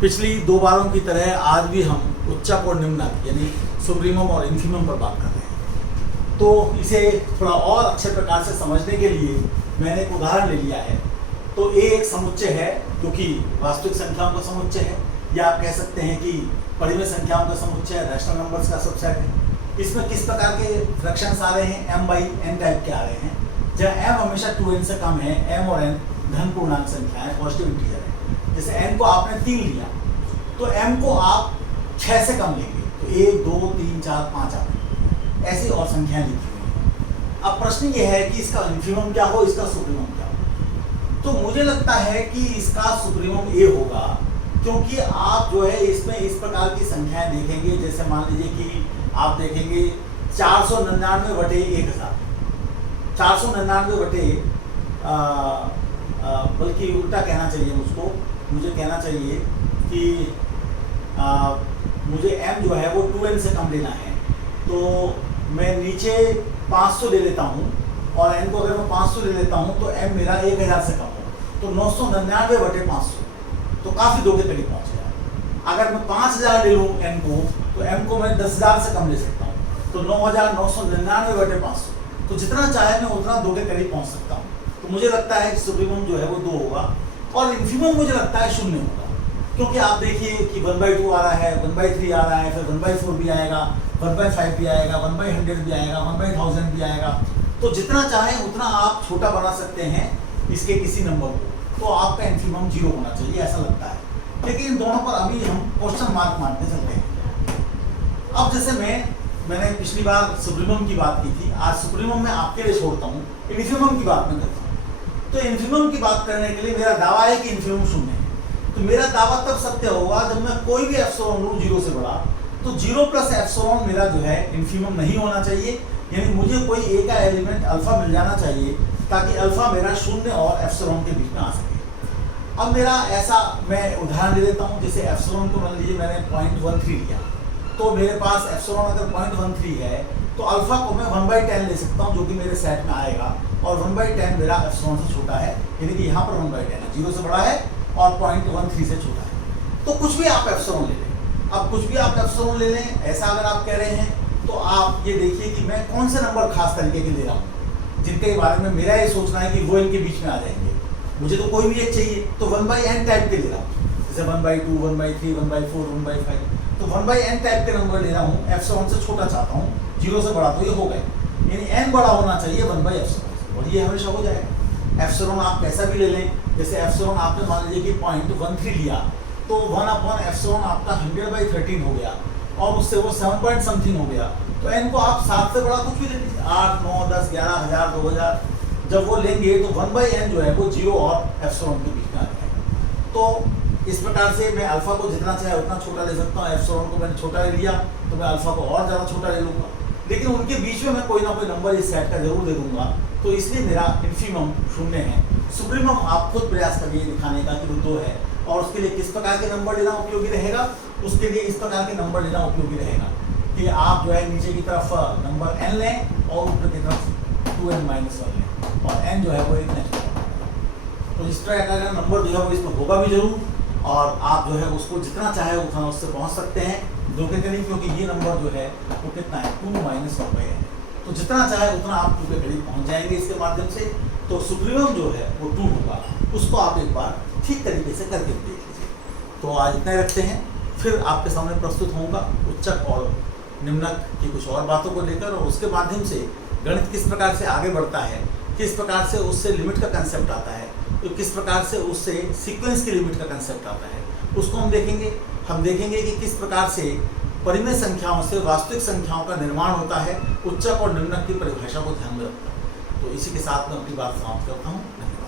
पिछली दो बारों की तरह आज भी हम उच्चक और निम्नक यानी सुप्रीमम और इन्फीमम पर बात कर रहे हैं। तो इसे थोड़ा और अच्छे प्रकार से समझने के लिए मैंने एक उदाहरण ले लिया है। तो ए एक समुच्चय है जो कि वास्तविक संख्याओं का समुच्चय है, या आप कह सकते हैं कि परिमेय संख्याओं का समुच्चय, रैशनल नंबर्स का सबसेट है। इसमें किस प्रकार के फ्रैक्शंस आ रहे हैं, m/n टाइप के आ रहे हैं, जहाँ m हमेशा 2n से कम है। m और n धन पूर्णांक संख्या है, पॉजिटिव इंटीजर है। जैसे n को आपने 3 लिया तो m को आप 6 से कम लेंगे, तो 1 2 3 4 5 आप ऐसी और संख्याएं लिखी हुई हैं। अब प्रश्न ये है कि इसका इन्फीमम क्या हो, इसका सुप्रीमम क्या हो। तो मुझे लगता है कि इसका सुप्रीमम ए होगा, क्योंकि आप जो है इसमें इस प्रकार की संख्याएं देखेंगे। जैसे मान लीजिए कि आप देखेंगे 499/1000, 499 बटे बल्कि उल्टा कहना चाहिए मुझे कहना चाहिए कि मुझे m जो है वो 2n से कम लेना है। तो मैं नीचे 500 ले लेता हूँ, और n को अगर मैं 500 ले लेता हूँ तो m मेरा 1000 से कम हो, तो 999/500, तो काफ़ी 2 के करीब पहुँच गया। अगर मैं 5000 ले लूँ n को, तो m को मैं 10,000 से कम ले सकता हूँ, तो 9,999/500, तो जितना चाहे मैं उतना 2 के करीब पहुँच सकता हूँ। तो मुझे लगता है कि सुप्रीमम जो है वो 2 होगा, और इन्फीमम मुझे लगता है 0 होगा, क्योंकि आप देखिए कि 1/2 आ रहा है, 1/3 आ रहा है, फिर 1/4 भी आएगा, 1/5 भी आएगा, 1/100 भी आएगा, 1/1000 भी आएगा। तो जितना चाहें उतना आप छोटा बना सकते हैं इसके किसी नंबर को, तो आपका इन्फीमम 0 होना चाहिए, ऐसा लगता है। लेकिन इन दोनों पर अभी हम क्वेश्चन मार्क मारते चलते हैं। अब जैसे मैंने पिछली बार सुप्रीमम की बात की थी, आज सुप्रीमम में आपके लिए छोड़ता हूँ, इन्फीमम की बात मैं करता हूँ। तो इन्फीमम की बात करने के लिए मेरा दावा है कि इन्फीमम 0 है। तो मेरा दावा तब सत्य होगा जब मैं कोई भी एप्सिलॉन लूँ 0 से बड़ा, तो 0 + एप्सिलॉन मेरा जो है इन्फीमम नहीं होना चाहिए। यानी मुझे कोई ए का एलिमेंट अल्फा मिल जाना चाहिए, ताकि अल्फा मेरा 0 और एप्सिलॉन के बीच में आ सके। अब मेरा ऐसा मैं उदाहरण ले लेता हूँ। जैसे एप्सिलॉन को मान लीजिए मैंने 0.13 लिया, तो मेरे पास एप्सिलॉन अगर 0.13 है तो अल्फा को मैं 1/10 ले सकता हूँ, जो कि मेरे सेट में आएगा, और 1/10 मेरा एप्सिलॉन से छोटा है, यानी कि यहाँ पर 1/10 है, 0 से बड़ा है और 0.13 से छोटा है। तो कुछ भी आप एप्सिलॉन ले लें। अब कुछ भी आप एप्सिलॉन ले लें, ऐसा अगर आप कह रहे हैं, तो आप ये देखिए कि मैं कौन से नंबर खास तरीके के ले रहा हूँ, जिनके बारे में मेरा ये सोचना है कि वो इनके बीच में आ जाएंगे। मुझे तो कोई भी एक चाहिए, तो 1/n टाइप के ले रहा हूँ, जैसे 1/2, 1/3, 1/4, 1/5। तो 1/n टाइप के नंबर ले रहा हूँ, एप्सिलॉन से छोटा चाहता हूँ, 0 से बड़ा, तो ये हो गए। यानी n बड़ा होना चाहिए 1/एप्सिलॉन, और ये हमेशा हो जाएगा। एप्सिलॉन आप कैसा भी ले लें, जैसे एप्सिलॉन आपने मान लीजिए कि 0.13 लिया, तो 1/एप्सिलॉन आपका 100/13 हो गया, और उससे वो 7 पॉइंट समथिंग हो गया। तो n को आप 7 से बड़ा कुछ भी ले लीजिए, 8, 9, 10, 11, 1000, 2000, जब वो लेंगे तो 1/n जो है वो 0 और एप्सिलॉन के बीच में आ जाएगा। तो इस प्रकार से मैं अल्फा को जितना चाहे उतना छोटा ले सकता हूँ। एप्सिलॉन को मैंने छोटा ले लिया, तो मैं अल्फा को और ज़्यादा छोटा ले लूँगा, लेकिन उनके बीच में मैं कोई ना कोई नंबर इस सेट का जरूर दे दूंगा। तो इसलिए मेरा इन्फीमम 0 है। सुप्रीमम आप खुद प्रयास करिए दिखाने का कि वो 2 है, और उसके लिए किस प्रकार के नंबर लेना उपयोगी रहेगा, उसके लिए इस प्रकार के नंबर लेना उपयोगी रहेगा कि आप जो है नीचे की तरफ नंबर n लें और ऊपर की तरफ 2n - 1 लें, और n जो है वो एक नेचुरल नंबर। तो इस तरह का नंबर जो है वो इसमें होगा भी जरूर, और आप जो है उसको जितना चाहे उतना उससे पहुँच सकते हैं 2 के करीब, क्योंकि ये नंबर जो है वो कितना है, 2 - 1/n। तो जितना चाहे उतना आप 2 के करीब पहुँच जाएंगे इसके माध्यम से। तो सुप्रीमम जो है वो 2 होगा, उसको आप एक बार ठीक तरीके से करके देख लीजिए। तो आज इतना ही रखते हैं, फिर आपके सामने प्रस्तुत होऊंगा उच्चक और निम्नक की कुछ और बातों को लेकर, और उसके माध्यम से गणित किस प्रकार से आगे बढ़ता है, किस प्रकार से उससे लिमिट का कंसेप्ट आता है, तो किस प्रकार से उससे सीक्वेंस की लिमिट का कंसेप्ट आता है, उसको हम देखेंगे। हम देखेंगे कि किस प्रकार से परिमेय संख्याओं से वास्तविक संख्याओं का निर्माण होता है, उच्चक और निम्नक की परिभाषा को ध्यान में रखकर। तो इसी के साथ मैं अपनी बात समाप्त करता हूँ। धन्यवाद।